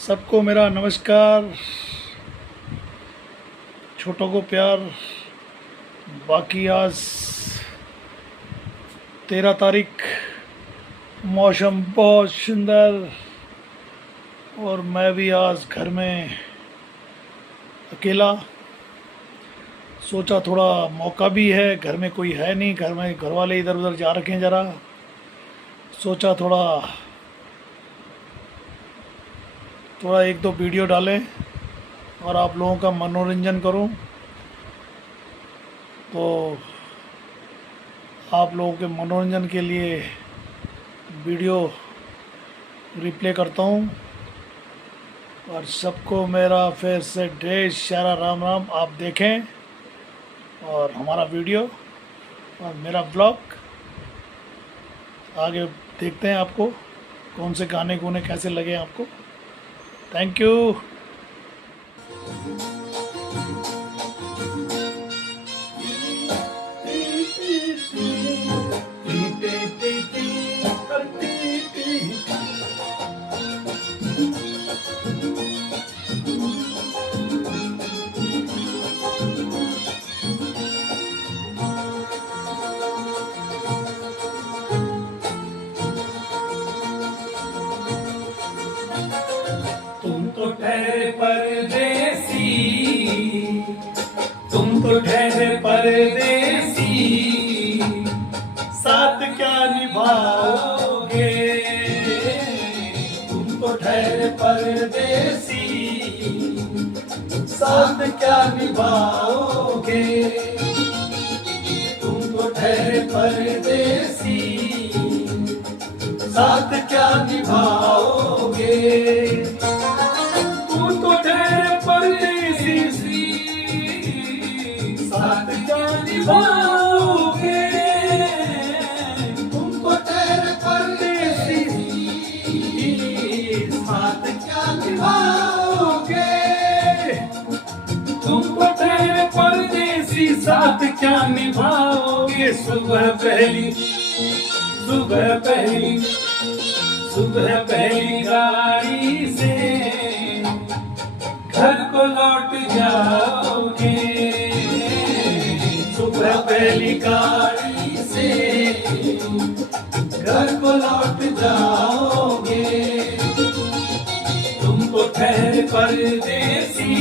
सबको मेरा नमस्कार, छोटों को प्यार। बाकी आज 13 तारीख, मौसम बहुत सुंदर और मैं भी आज घर में अकेला। सोचा थोड़ा मौका भी है, घर में कोई है नहीं, घर में घर वाले इधर उधर जा रखे हैं ज़रा। सोचा थोड़ा एक दो वीडियो डालें और आप लोगों का मनोरंजन करूं। तो आप लोगों के मनोरंजन के लिए वीडियो रिप्ले करता हूं। और सबको मेरा फिर से ढेर सारा राम राम। आप देखें और हमारा वीडियो और मेरा ब्लॉग आगे देखते हैं, आपको कौन से गाने गुने कैसे लगे आपको। Thank you. तुम तो ठहरे परदेसी, तुम तो ठहरे परदेसी, साथ क्या निभाओगे। तुम तो ठहरे परदेसी, साथ क्या निभाओगे। तुम तो ठहरे परदेसी, साथ क्या निभाओगे। तू तो ठहरे परदेसी, साथ क्या निभाओगे। तुम तो ठहरे परदेसी, साथ क्या निभाओगे। तुम तो ठहरे परदेसी, साथ क्या निभाओगे। सुबह पहली गाड़ी से घर को लौट जाओगे। सुबह पहली गाड़ी से घर को लौट जाओगे। तुमको ठहरे परदेसी,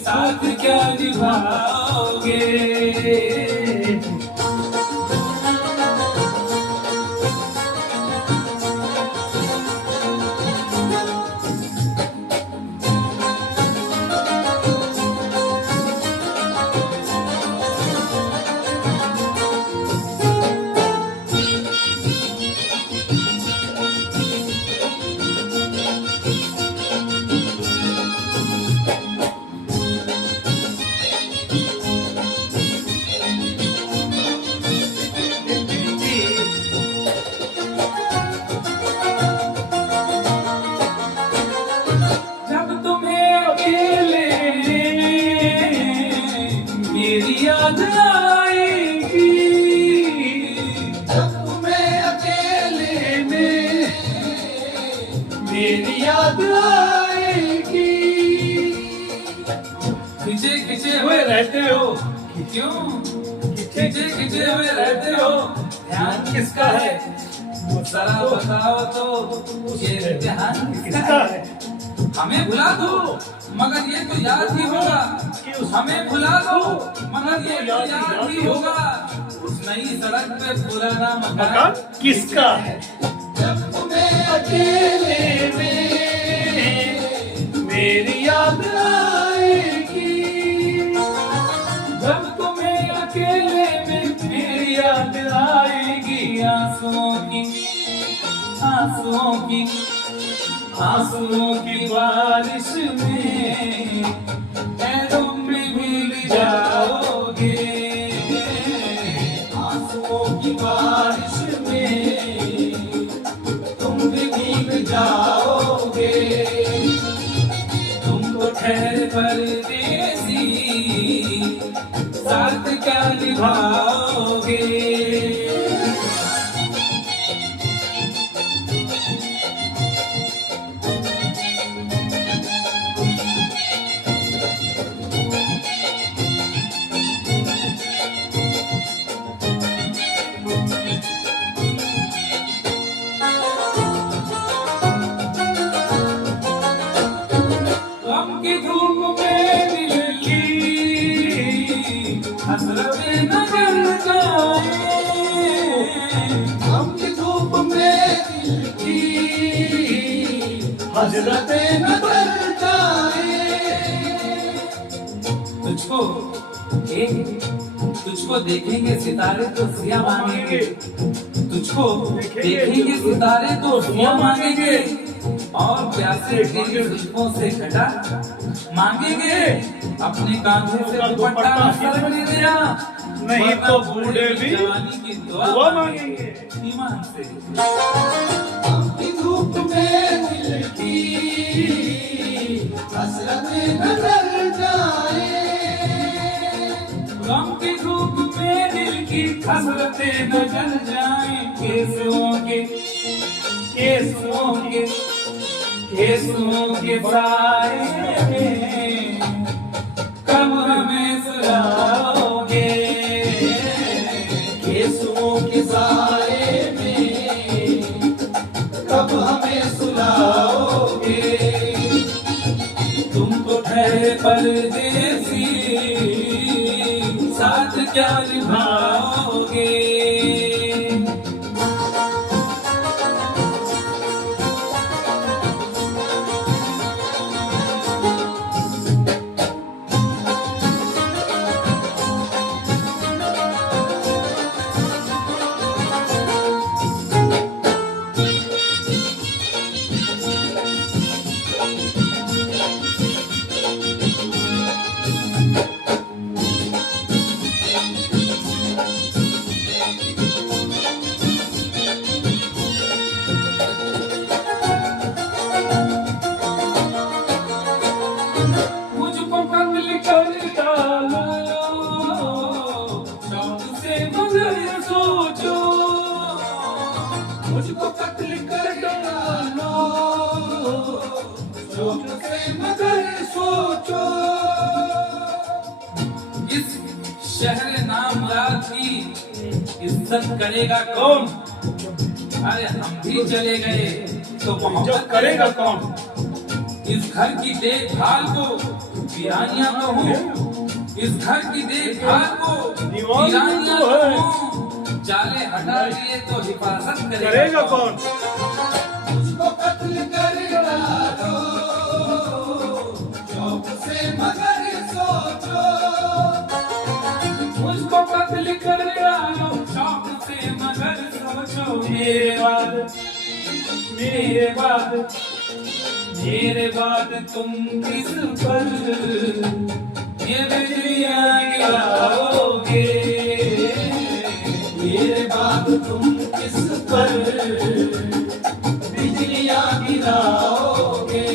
साथ क्या निभाओगे। याद आएगी, जब तुम्हें अकेले में मेरी याद आएगी। खिंचे खिंचे हुए रहते हो, क्यों खिंचे खिंचे हुए रहते हो। ध्यान किसका है वो जरा बताओ तो, ये ध्यान किसका है। हमें भुला दो मगर ये तो याद ही होगा। हमें भुला दो मगर ये तो याद ही होगा। उस नई सड़क पे पुराना मकान किसका है। जब तुम्हें अकेले में मेरी याद आएगी, जब तुम्हें अकेले में मेरी याद आएगी। आंसुओं की बारिश में तुम भी भूल जाओगे। आंसुओं की बारिश में तुम भी भूल जाओगे। तुम तो ठहरे परदेसी, साथ क्या निभाओगे। हसरते नजर जाए। तुझको तुझको देखेंगे सितारे तो सिया मांगेंगे, तुझको देखेंगे सितारे तो सिया मांगेंगे, और प्यासे तेरी जुल्फों से घटा मांगेंगे, अपने कांधे से दुपट्टा सर कर दिया, नहीं तो बूढ़े भी जवानी की दुआ मांगेंगे। ईमान से अपनी धूप में दिल की हसरतें नजर जाए, गम की धूप में दिल की हसरतें नजर जाए, केसुओं के साए में कब हमें सुलाओगे, केसुओं के साए में कब हमें सुलाओगे, तुम तो ठहरे परदेसी साथ क्या निभाओगे। मुझको कत्ल कर डालो, शौक से मगर सोचो, मुझको कत्ल कर डालो, शौक से मगर सोचो। इस शहर नामराद की इज्जत करेगा कौन? अरे हम भी चले गए तो मोहब्बत करेगा कौन? इस घर की देखभाल को वीरानियां तो हूँ, इस घर की देखभाल को वीरानियां तो हूँ, जाले हटा दिए तो हिफाजत करेगा कौन? मुझको कत्ल कर डालो, शौक से मगर सोचो, मुझको कत्ल कर डालो, शौक से मगर सोचो, मेरे बाद तुम किस पर ये बिजलियां गिराओगे, मेरे बाद तुम किस पर बिजलियां गिराओगे,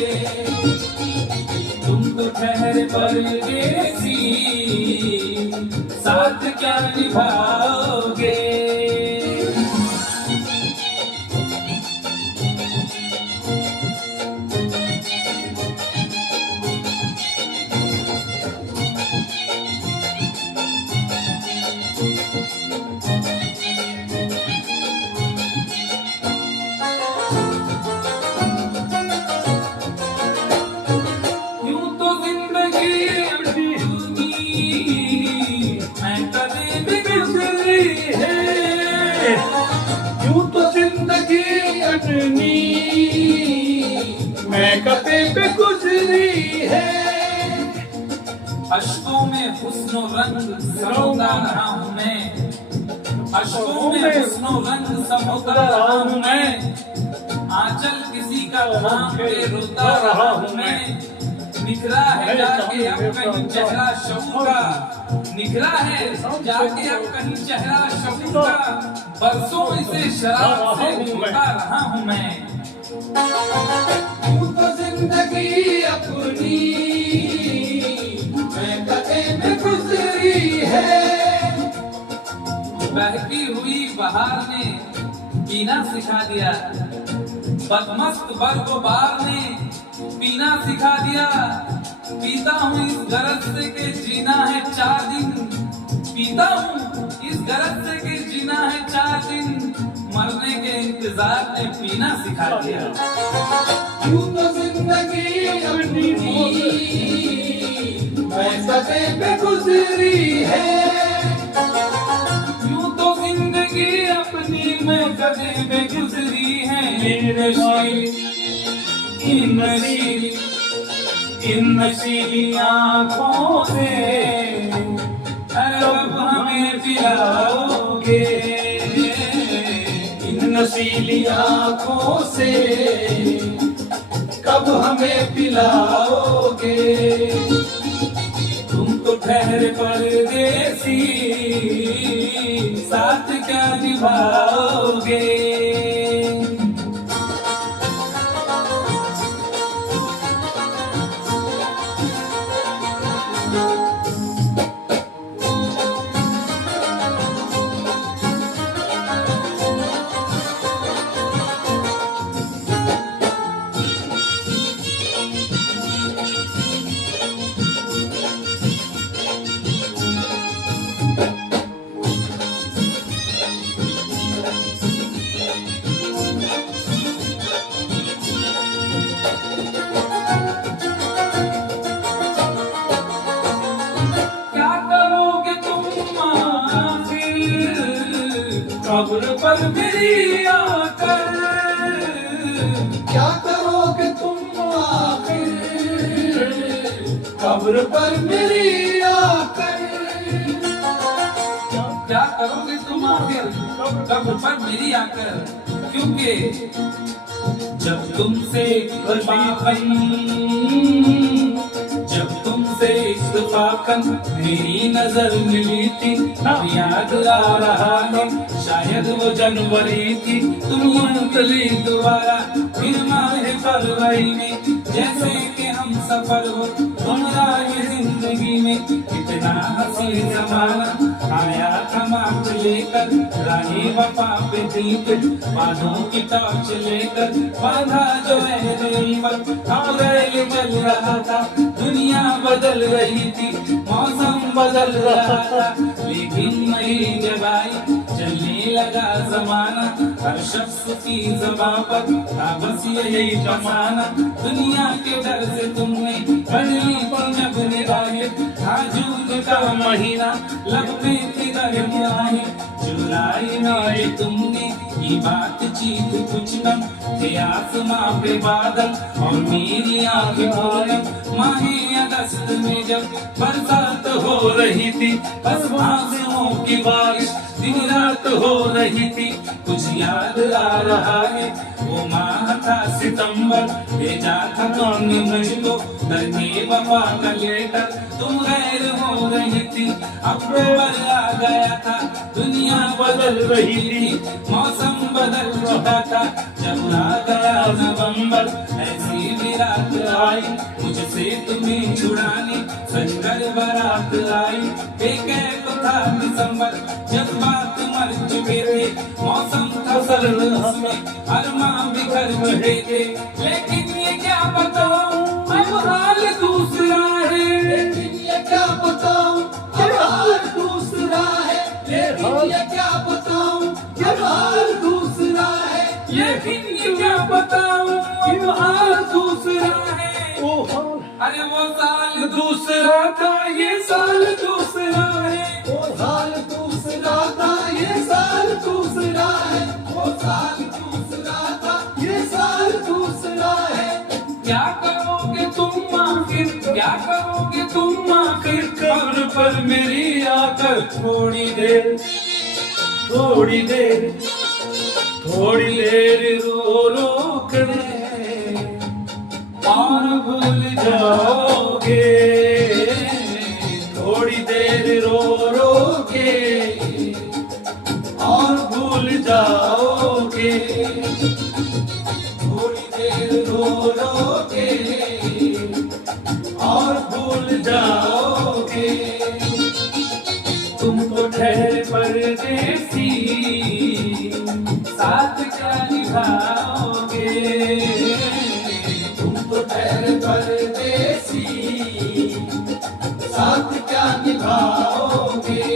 तुम तो ठहरे परदेसी साथ क्या निभाओगे। यूं तो जिंदगी अटनी मैं कते पे गुजरी है, अश्कों में हुस्न रंग समोता रहा हूँ मैं, अश्कों में हुस्न रंग समोता रहा हूँ मैं, आंचल किसी का थाम के रोता रहा हूँ मैं, निखरा है जाके अब कहीं चेहरा शौक का, निखरा है जाके अब कहीं चेहरा शौक का, बरसों इसे शराब से धोता रहा हूँ मैं। तू तो जिंदगी अपनी मैं कते में गुजरी है, बहती हुई बहार ने पीना सिखा दिया, बदमस्त बर्फबार ने पीना सिखा दिया, पीता हूँ इस गरज से कि जीना है 4 दिन, पीता हूँ इस गरज से कि जीना है 4 दिन, मरने के इंतजार में पीना सिखा दिया। यूं तो जिंदगी अपनी मैं सदे पे गुजरी है, यूं तो जिंदगी अपनी मैं सदे पे गुजरी है, इन नशीली आँखों से कब हमें पिलाओगे, इन नशीली आँखों से कब हमें पिलाओगे। तुम तो ठहरे परदेसी, साथ क्या निभाओगे। कब्र पर मेरी आकर, क्या करोगे तुम आखिर कब्र पर मेरी आकर। क्या करोगे तुम आखिर कब्र पर मेरी आकर, क्योंकि जब तुमसे इत्तफाकन मेरी नजर मिली थी, याद आ रहा है शायद वो जनवरी थी। तुम निकली दोबारा फिर माहे फरवरी में, जैसे कि हम सफर हो तुम्हारा ये जिंदगी में। इतना हंसी जमाना आया था मार्च लेकर, राही वफा पे दीप बादों की टॉर्च लेकर, बांधा जो है रेल पर हम रेल चल रहा था। दुनिया बदल रही थी, मौसम बदल रहा था, लेकिन नई जगह चलने लगा जमाना। हर शख्स की ज़बां पर था बस यही जमाना। दुनिया के डर से तुमने पढ़ ली थी जब निगाहें, था जून का महीना लब पे थी गर्मियाँ। जुलाई में तुमने की बातचीत कुछ कम थे, आसमां पे बादल और मेरी आंखें पूनम। माहे अगस्त में जब बरसात हो रही थी, बस आंसुओं की बारिश दिन रात हो रही थी। कुछ याद आ रहा है वो माह था सितंबर, भेजा था तुमने मुझको दर्दे वफा का लेकर। तुम गैर हो रही थी, अक्टूबर आ गया था, दुनिया बदल रही थी, मौसम बदल चुका था। जब आ गया नवंबर ऐसी भी रात आई, मुझसे तुम्हें छुड़ाने संगर बारात आई। बेकैफ था दिसंबर जब बात मर चुके थे, मौसम था सर्द उसमें अरमां बिखर चुके थे। लेकिन ये क्या बताऊं अब हाल दूसरा है, लेकिन ये क्या बताऊं अब हाल दूसरा है। लेकिन ये क्या बताऊं अब हाल दूसरा है। लेकिन ये क्या बताऊं अब हाल दूसरा है। अरे वो साल दूसरा था ये साल दूसरा है, वो साल दूसरा था ये साल दूसरा है। वो साल दूसरा था ये साल दूसरा है। क्या करोगे तुम आखिर, क्या करोगे तुम आखिर कब्र पर मेरी आकर। थोड़ी देर थोड़ी देर थोड़ी देर रो रो कर और भूल जाओगे। थोड़ी देर रो रो के और भूल जाओगे। थोड़ी देर रो रो के और भूल जाओगे। तुम तो ठहरे परदेसी, साथ क्या निभाओगे। तुम तो ठहरे परदेसी, साथ क्या निभाओगे।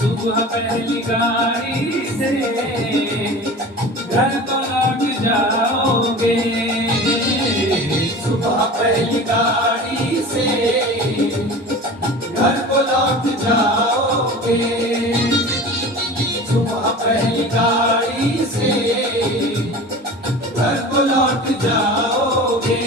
सुबह पहली गाड़ी से घर को लौट जाओगे। सुबह पहली गाड़ी से घर को लौट जाओगे। सुबह पहली गाड़ी से घर को लौट लौट जाओगे।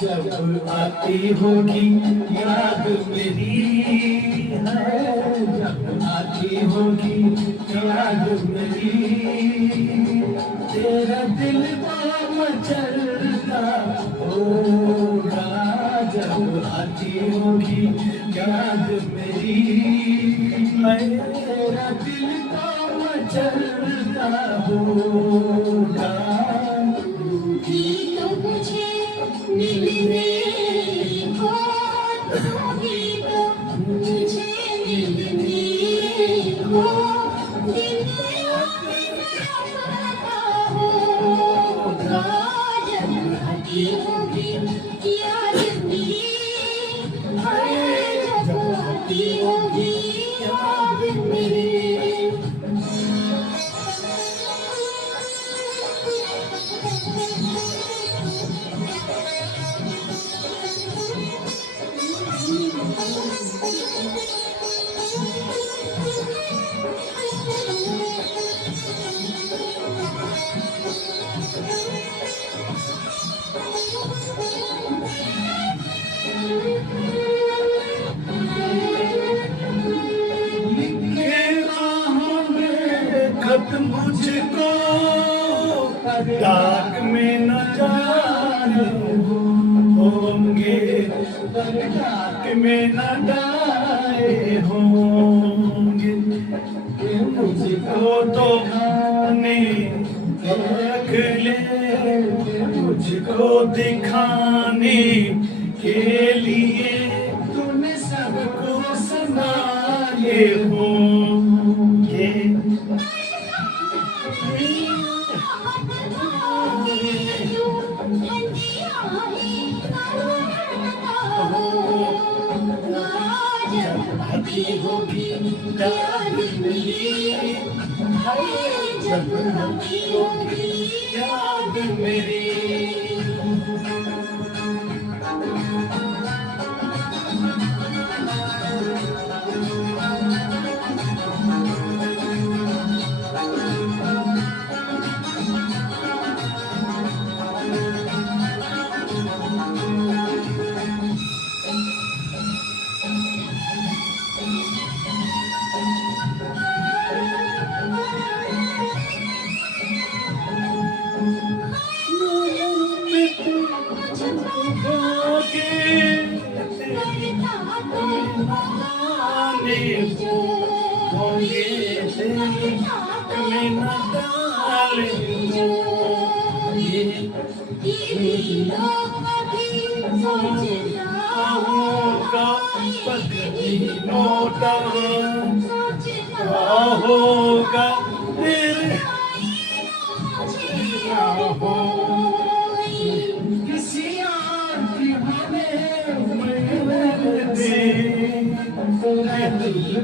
जब आती होगी याद मेरी है, जब आती होगी याद मेरी, तेरा दिल मचलता होगा। जब आती होगी याद मेरी है, तेरा दिल मचलता होगा। तो मुझे मिलने को, तूही तो मुझे मिलने को, दिल आता होगा। जब आती होगी याद मेरी, जब आती होगी याद मेरी। खत मुझको डाक में न जाने होंगे, डाक में न डाले होंगे। मुझको तो गाने रख ले, मुझको दिखाने के लिए तूने सबको सुनाए होंगे। आती होगी याद मेरी, जब आती होगी याद मेरी। होगा तेरे किसी और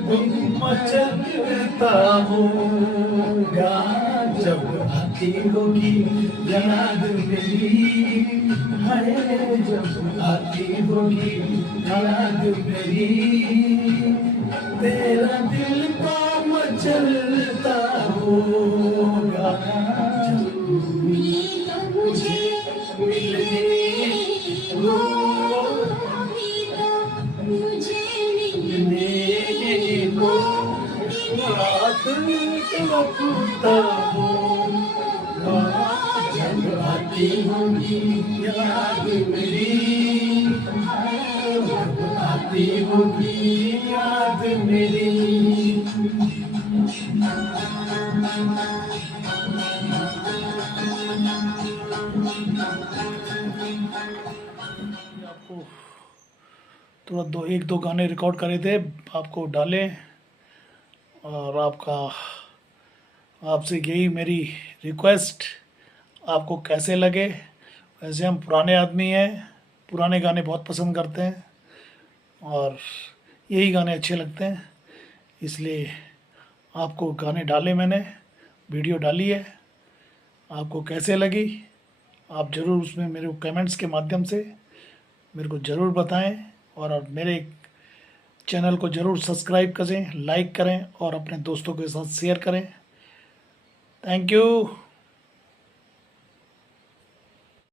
की मचलता होगा। जब आती होगी याद मेरी है, जब आती होगी याद मेरी, तेरा दिल तो मचलता होगा। मुझे मिलने को, मुझे मिलने को, रात लगता होगा। जब आती होगी याद मेरी, जब आती होगी याद मेरी। आपको थोड़ा एक दो गाने रिकॉर्ड करे थे, आपको डाले और आपसे यही मेरी रिक्वेस्ट, आपको कैसे लगे। वैसे हम पुराने आदमी हैं, पुराने गाने बहुत पसंद करते हैं और यही गाने अच्छे लगते हैं, इसलिए आपको गाने डाले, मैंने वीडियो डाली है। आपको कैसे लगी आप ज़रूर उसमें मेरे को कमेंट्स के माध्यम से मेरे को ज़रूर बताएं, और मेरे चैनल को ज़रूर सब्सक्राइब करें, लाइक करें और अपने दोस्तों के साथ शेयर करें। Thank you.